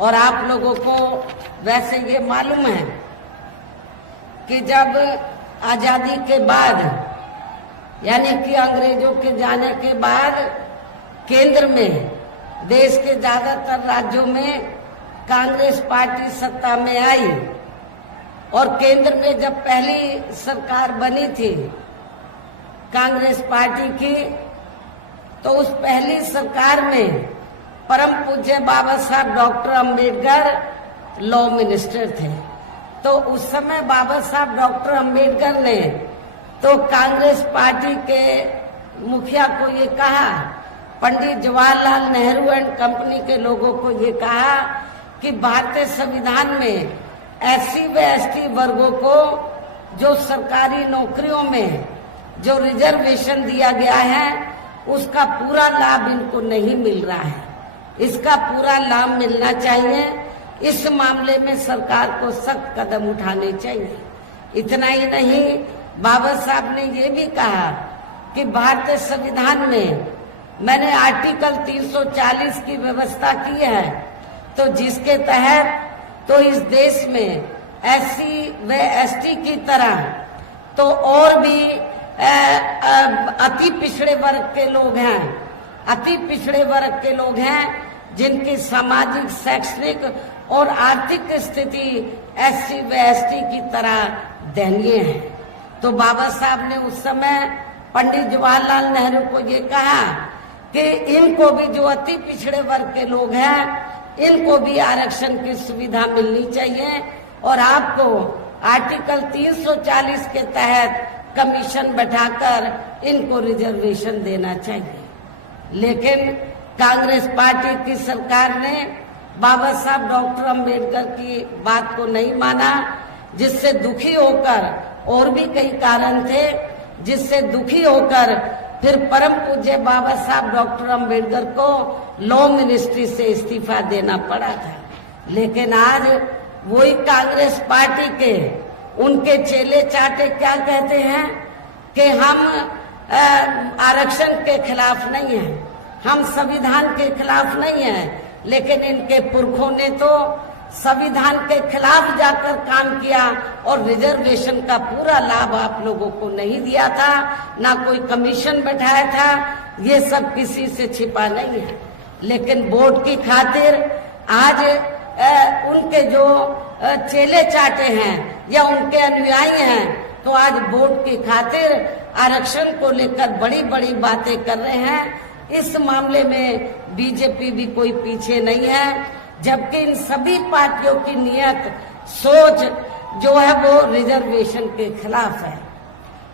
और आप लोगों को वैसे ये मालूम है कि जब आजादी के बाद यानी कि अंग्रेजों के जाने के बाद केंद्र में देश के ज्यादातर राज्यों में कांग्रेस पार्टी सत्ता में आई और केंद्र में जब पहली सरकार बनी थी कांग्रेस पार्टी की, तो उस पहली सरकार में परम पूज्य बाबा साहब डॉक्टर अंबेडकर लॉ मिनिस्टर थे। तो उस समय बाबा साहब डॉक्टर अंबेडकर ने तो कांग्रेस पार्टी के मुखिया को ये कहा, पंडित जवाहरलाल नेहरू एंड कंपनी के लोगों को ये कहा कि भारतीय संविधान में एससी व एसटी वर्गों को जो सरकारी नौकरियों में जो रिजर्वेशन दिया गया है उसका पूरा लाभ इनको नहीं मिल रहा है, इसका पूरा लाभ मिलना चाहिए। इस मामले में सरकार को सख्त कदम उठाने चाहिए। इतना ही नहीं, बाबा साहब ने ये भी कहा कि भारतीय संविधान में मैंने आर्टिकल 340 की व्यवस्था की है, तो जिसके तहत तो इस देश में एससी व एसटी की तरह तो और भी अति पिछड़े वर्ग के लोग हैं, अति पिछड़े वर्ग के लोग हैं जिनकी सामाजिक, शैक्षणिक और आर्थिक स्थिति एससी व एसटी की तरह दयनीय है। तो बाबा साहब ने उस समय पंडित जवाहरलाल नेहरू को ये कहा कि इनको भी, जो अति पिछड़े वर्ग के लोग हैं, इनको भी आरक्षण की सुविधा मिलनी चाहिए और आपको आर्टिकल 340 के तहत कमीशन बैठाकर इनको रिजर्वेशन देना चाहिए। लेकिन कांग्रेस पार्टी की सरकार ने बाबा साहब डॉक्टर अंबेडकर की बात को नहीं माना, जिससे दुखी होकर, और भी कई कारण थे जिससे दुखी होकर फिर परम पूज्य बाबा साहब डॉक्टर अंबेडकर को लॉ मिनिस्ट्री से इस्तीफा देना पड़ा था। लेकिन आज वही कांग्रेस पार्टी के उनके चेले चाटे क्या कहते हैं कि हम आरक्षण के खिलाफ नहीं हैं, हम संविधान के खिलाफ नहीं हैं, लेकिन इनके पुरखों ने तो संविधान के खिलाफ जाकर काम किया और रिजर्वेशन का पूरा लाभ आप लोगों को नहीं दिया था, ना कोई कमीशन बैठाया था। ये सब किसी से छिपा नहीं है। लेकिन वोट की खातिर आज उनके जो चेले चाटे हैं या उनके अनुयायी हैं, तो आज वोट की खातिर आरक्षण को लेकर बड़ी बड़ी बातें कर रहे हैं। इस मामले में बीजेपी भी कोई पीछे नहीं है, जबकि इन सभी पार्टियों की नियत, सोच जो है वो रिजर्वेशन के खिलाफ है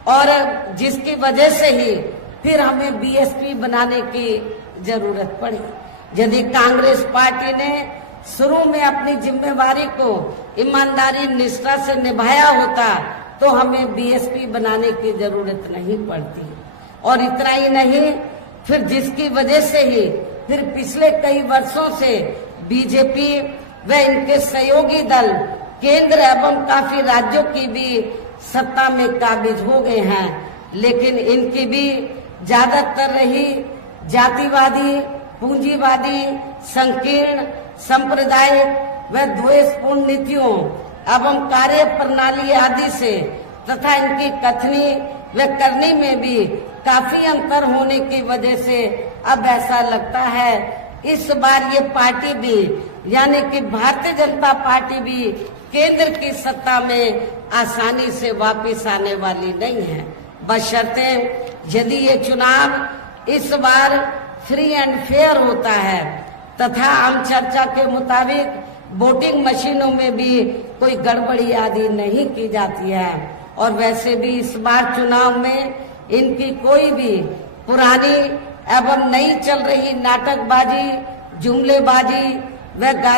और जिसकी वजह से ही फिर हमें बीएसपी बनाने की जरूरत पड़ी। यदि कांग्रेस पार्टी ने शुरू में अपनी जिम्मेवारी को ईमानदारी, निष्ठा से निभाया होता तो हमें बीएसपी बनाने की जरूरत नहीं पड़ती। और इतना ही नहीं, फिर जिसकी वजह से ही फिर पिछले कई वर्षों से बीजेपी व इनके सहयोगी दल केंद्र एवं काफी राज्यों की भी सत्ता में काबिज हो गए हैं, लेकिन इनकी भी ज्यादातर रही जातिवादी, पूंजीवादी, संकीर्ण, सांप्रदायिक व द्वेषपूर्ण नीतियों एवं कार्य प्रणाली आदि से तथा इनकी कथनी व करनी में भी काफी अंतर होने की वजह से अब ऐसा लगता है इस बार ये पार्टी भी, यानी कि भारतीय जनता पार्टी भी केंद्र की सत्ता में आसानी से वापस आने वाली नहीं है, बशर्ते यदि ये चुनाव इस बार फ्री एंड फेयर होता है तथा आम चर्चा के मुताबिक वोटिंग मशीनों में भी कोई गड़बड़ी आदि नहीं की जाती है। और वैसे भी इस बार चुनाव में इनकी कोई भी पुरानी एवं नई चल रही नाटकबाजी, जुमलेबाजी व